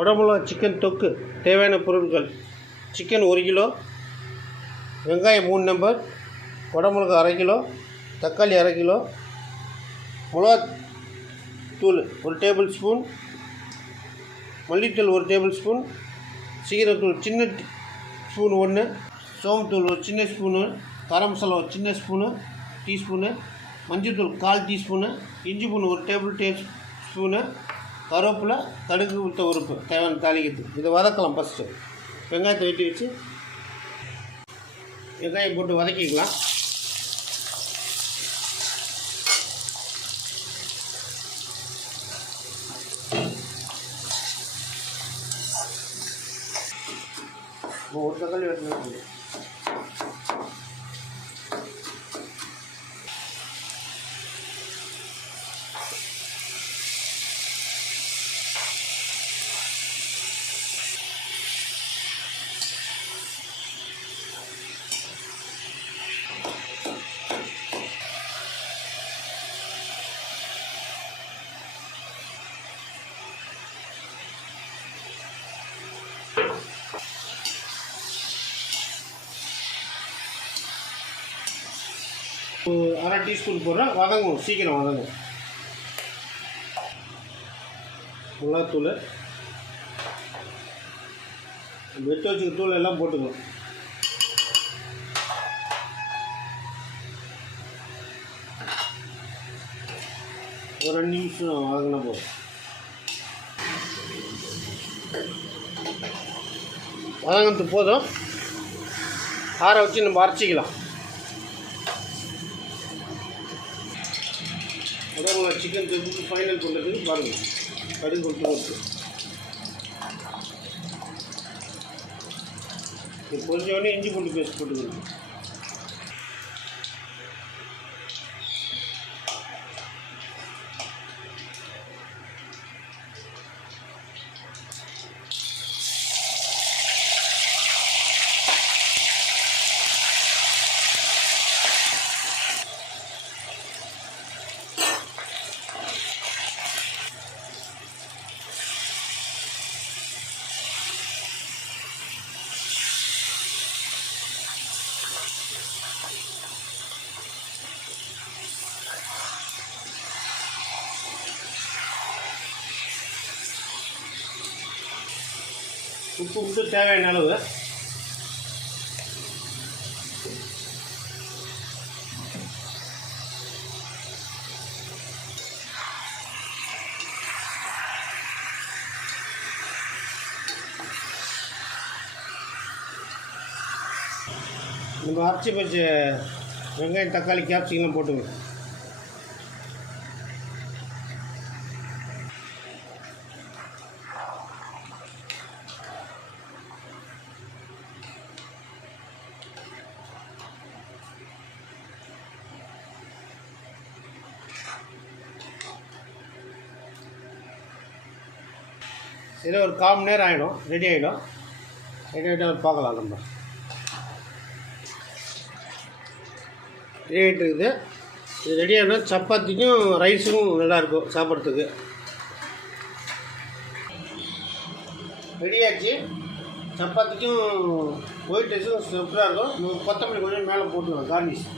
குடமிளகா சிக்கன் தொக்கு தேவையான பொருட்கள்: சிக்கன் 1 கிலோ, வெங்காயம் 3 நம்பர், குடமிளகா அரை கிலோ, தக்காளி அரை கிலோ, மிளகாத்தூள் 1 டேபிள் ஸ்பூன், மல்லித்தூள் 1 டேபிள் ஸ்பூன், சீரகத்தூள் சின்ன ஸ்பூன் 1, சோம்புத்தூள் ஒரு சின்ன ஸ்பூனு, கரம் மசாலா ஒரு சின்ன டீஸ்பூனு, மஞ்சள்தூள் 1/4 டீஸ்பூனு, இஞ்சி பூண்டு 1 டேபிள் ஸ்பூனு, கருவேப்பிலை, கடுகு, உளுத்த உறுப்பு தேவையான தாளிக்கிறதுக்கு. இதை வதக்கலாம். ஃபஸ்ட்டு வெங்காயத்தை வெட்டி வச்சு வெங்காயம் போட்டு வதக்கிக்கலாம். ஒரு தக்காளி வெட்டணும். அரை டீஸ்பூன் போடுறேன். வதங்கும், சீக்கிரம் வதங்கும். மிளகாத்தூள், வெட்டி வச்சுக்க தூள் எல்லாம் போட்டுக்கணும். ஒரு 2 நிமிஷம் வதங்கினா போதும். வதங்கிறது போதும். ஆற வச்சு நம்ம அரைச்சிக்கலாம். அதான் சிக்கன் தொகுப்பு ஃபைனல் பண்ணுறதுக்கு பாருங்கள். கடுகு போட்டு கொஞ்சம் உடனே இஞ்சி பூண்டு பேஸ்ட் போட்டுக்கணும். உப்பு விட்டு தேவையான அளவு. நம்ம அரைச்சி வச்ச வெங்காயம், தக்காளி, கேப்சிகம் போட்டுக்கணும். சரி, ஒரு 1/4 மணி நேரம் ஆகிடும். ரெடி ஆகிடும் பார்க்கலாம். நம்ம ரெடி ஆகிட்டு இருக்குது. இது ரெடி ஆனால் சப்பாத்திக்கும் ரைஸுக்கும் நல்லாயிருக்கும் சாப்பிட்றதுக்கு. ரெடியாச்சு. சப்பாத்திக்கும் ஒயிட் ரைஸும் சூப்பராக இருக்கும். கொத்தமல்லி கொஞ்சம் மேலே போட்டுக்கலாம், கார்னிஷ்.